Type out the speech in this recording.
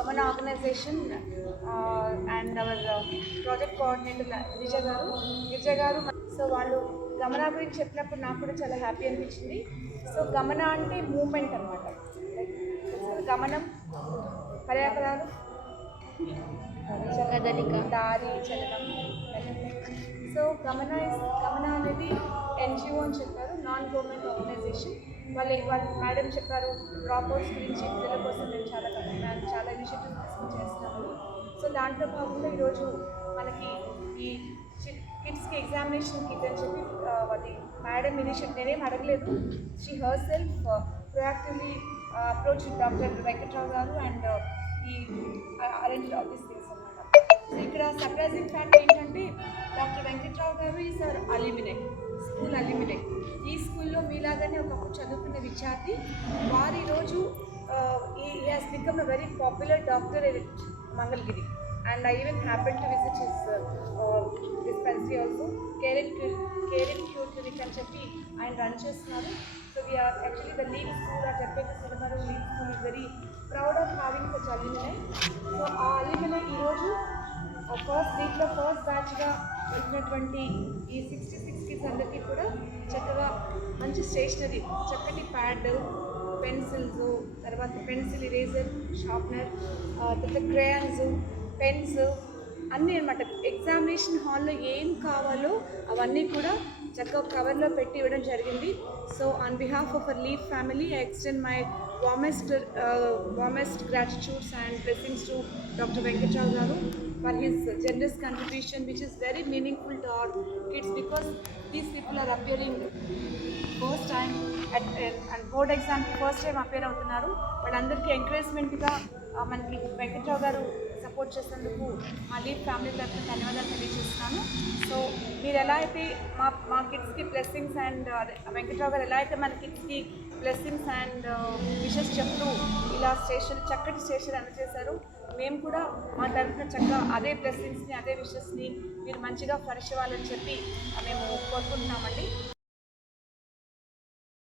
Gamana organization and our project coordinator Vijay garu. So వాళ్ళు గమన గురించి చెప్పినప్పుడు నాకు కూడా చాలా హ్యాపీ అనిపించింది. సో గమన అంటే మూమెంట్ అనమాట. లైక్ గమనం, పర్యాపదాలు, కదలిక, దారి, చలనం. సో గమన అనేది ఎన్జిఓ అని చెప్పారు, నాన్ గవర్నమెంట్ ఆర్గనైజేషన్. వాళ్ళు మేడం చెప్పారు డ్రాప్అవుట్స్ గురించి, పిల్లల కోసం మేము చాలా ఇనిషియేటివ్స్ తీసుకొని చేస్తున్నాము. సో దాంట్లో భాగంగా ఈరోజు మనకి ఈ కిడ్స్కి ఎగ్జామినేషన్ కిట్ అని చెప్పి అది మేడం ఇనిషియేటివ్, నేనేం అడగలేదు, she her self proactively approach doctor Venkatrao గారు అండ్ ఈ అరేంజ్ ఆఫ్ దిస్ థింగ్స్ అనమాట. సో ఇక్కడ సర్ప్రైజింగ్ ఫ్యాక్ట్ ఏంటంటే డాక్టర్ వెంకట్రావు గారు is our alumni, school alumni. ఈ స్కూల్లో మీలాగానే ఒకప్పుడు చదువుకున్న విద్యార్థి వారు ఈరోజు he has become a very popular doctor in Mangalgiri, and I even happened to visit his dispensary also, Care and Cure Clinic అని చెప్పి ఆయన రన్ చేస్తున్నారు. So we are actually the lead school at Jappeka Cinemaru lead school is very proud of having such alumni. So ఆ alumni ఈరోజు first వీక్లో first బ్యాచ్గా వచ్చినటువంటి ఈ 66 kids అందరికీ కూడా చక్కగా మంచి స్టేషనరీ, చక్కటి ప్యాడ్, పెన్సిల్స్, తర్వాత పెన్సిల్ ఇరేజర్, షార్ప్నర్, తర్వాత క్రేయాన్స్, పెన్స్ అన్నీ అనమాట. ఎగ్జామినేషన్ హాల్లో ఏం కావాలో అవన్నీ కూడా చక్కగా కవర్లో పెట్టి ఇవ్వడం జరిగింది. So on behalf of our leave family I extend my warmest gratitudes and blessings to Dr. Venkatrao garu for his generous contribution, which is very meaningful to our kids, because these people are appearing first time at and board exam first time appear అవుతున్నారు. వాళ్ళందరికీ ఎంకరేజ్మెంట్గా మనకి వెంకట్రావు గారు support చేసినందుకు మా leave family తరఫున ధన్యవాదాలు తెలియజేస్తున్నాను. So మీరు ఎలా అయితే మా కిడ్స్కి బ్లెస్సింగ్స్ అండ్ వెంకట్రావు గారు ఎలా అయితే మన కిడ్స్కి బ్లెస్సింగ్స్ అండ్ విషెస్ చెప్తూ ఇలా చక్కటి స్టేషన్ అందజేశారు, మేము కూడా మా తరఫున చక్కగా అదే బ్లెస్సింగ్స్ని, అదే విషెస్ని మీరు మంచిగా ఫ్లరిష్ అవ్వాలని చెప్పి మేము కోరుకుంటున్నామండి.